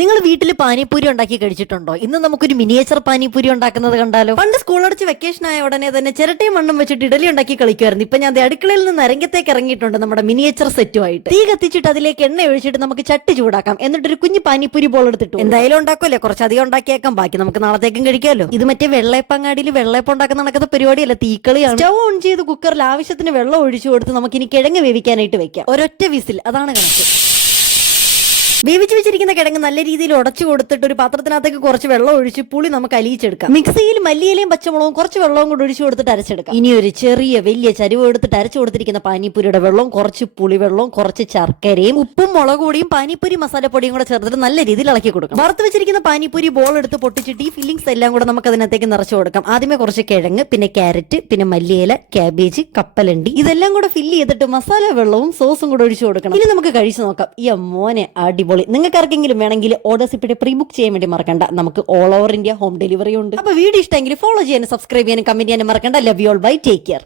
നിങ്ങൾ വീട്ടിൽ പാനിപ്പൂരി ഉണ്ടാക്കി കഴിച്ചിട്ടുണ്ടോ? ഇന്ന് നമുക്കൊരു മിനിയേച്ചർ പാനിപ്പൂരി ഉണ്ടാക്കുന്നത് കണ്ടാലോ? പണ്ട് സ്കൂൾ അടച്ച് വെക്കേഷൻ ആയ ഉടനെ തന്നെ ചിരട്ടയും മണ്ണും വെച്ചിട്ട് ഇഡലി ഉണ്ടാക്കി കളിക്കുമായിരുന്നു. ഇപ്പൊ ഞാൻ അടുക്കളയിൽ നിന്ന് അരങ്ങത്തേക്ക് ഇറങ്ങിയിട്ടുണ്ട് നമ്മുടെ മിനിയേച്ചർ സെറ്റുമായിട്ട്. തീ കത്തിച്ചിട്ട് അതിലേക്ക് എണ്ണ ഒഴിച്ചിട്ട് നമുക്ക് ചട്ടി ചൂടാക്കാം. എന്നിട്ടൊരു കുഞ്ഞു പാനിപ്പൂരി ബോൾ എടുത്തിട്ടു. എന്തായാലും ഉണ്ടാക്കുമല്ലേ, കുറച്ചധികം ഉണ്ടാക്കിയേക്കാം, ബാക്കി നമുക്ക് നാളത്തേക്കും കഴിക്കാമല്ലോ. ഇത് മറ്റേ വെള്ളയപ്പങ്ങാടിയിൽ വെള്ളയപ്പം ഉണ്ടാക്കുന്ന നടക്കുന്ന പരിപാടിയല്ല, തീക്കളിയാണ്. സ്റ്റവ് ഓൺ ചെയ്ത് കുക്കറിൽ ആവശ്യത്തിന് വെള്ളം ഒഴിച്ചു കൊടുത്ത് നമുക്ക് ഇനി കിഴങ്ങ് വേവിക്കാനായിട്ട് വെക്കാം. ഒരൊറ്റ വിസിൽ, അതാണ് കണക്ക്. വേവിച്ചു വെച്ചിരിക്കുന്ന കിഴങ്ങ് നല്ല രീതിയിൽ ഉടച്ചു കൊടുത്തിട്ട് ഒരു പാത്രത്തിനകത്തേക്ക് കുറച്ച് വെള്ളം ഒഴിച്ച് പുളി നമുക്ക് അലിയിച്ചെടുക്കാം. മിക്സിയിൽ മല്ലിയിലയും പച്ചമുളകും കുറച്ച് വെള്ളവും കൂടി ഒഴിച്ചു കൊടുത്തിട്ട് അരച്ചെടുക്കാം. ഇനി ഒരു ചെറിയ വലിയ ചരിവ് എടുത്തിട്ട് അരച്ചു കൊടുത്തിരിക്കുന്ന പാനിപ്പൂരിയുടെ വെള്ളവും കുറച്ച് പുളിവെള്ളവും കുറച്ച് ശർക്കരയും ഉപ്പും മുളക് പൊടിയും പാനിപ്പൂരി മസാലപ്പൊടിയും കൂടെ ചേർത്തിട്ട് നല്ല രീതിയിൽ ഇളക്കി കൊടുക്കാം. വറുത്ത് വെച്ചിരിക്കുന്ന പാനിപ്പൂരി ബോൾ എടുത്ത് പൊട്ടിച്ചിട്ട് ഈ ഫില്ലിങ്സ് എല്ലാം കൂടെ നമുക്ക് അതിനകത്തേക്ക് നിറച്ചു കൊടുക്കാം. ആദ്യമേ കുറച്ച് കിഴങ്ങ്, പിന്നെ ക്യാരറ്റ്, പിന്നെ മല്ലിയില, ക്യാബേജ്, കപ്പലണ്ടി, ഇതെല്ലാം കൂടെ ഫില്ല് ചെയ്തിട്ട് മസാല വെള്ളവും സോസും കൂടെ ഒഴിച്ചു കൊടുക്കണം. ഇനി നമുക്ക് കഴിച്ചു നോക്കാം. ഈ മോനെ അടിപൊളി. നിങ്ങൾക്ക് ആർക്കെങ്കിലും വേണമെങ്കിൽ ഓർഡേഴ്സ് ഇപ്പോഴേ പ്രീ ബുക്ക് ചെയ്യാൻ വേണ്ടി മറക്കണ്ട. നമുക്ക് all over India home delivery ഉണ്ട്. അപ്പൊ വീഡിയോ ഇഷ്ടമെങ്കിൽ ഫോളോ ചെയ്യാനും സബ്സ്ക്രൈബ് ചെയ്യാനും കമന്റ് ചെയ്യാനും മറക്കണ്ട. Love you all, bye, take care.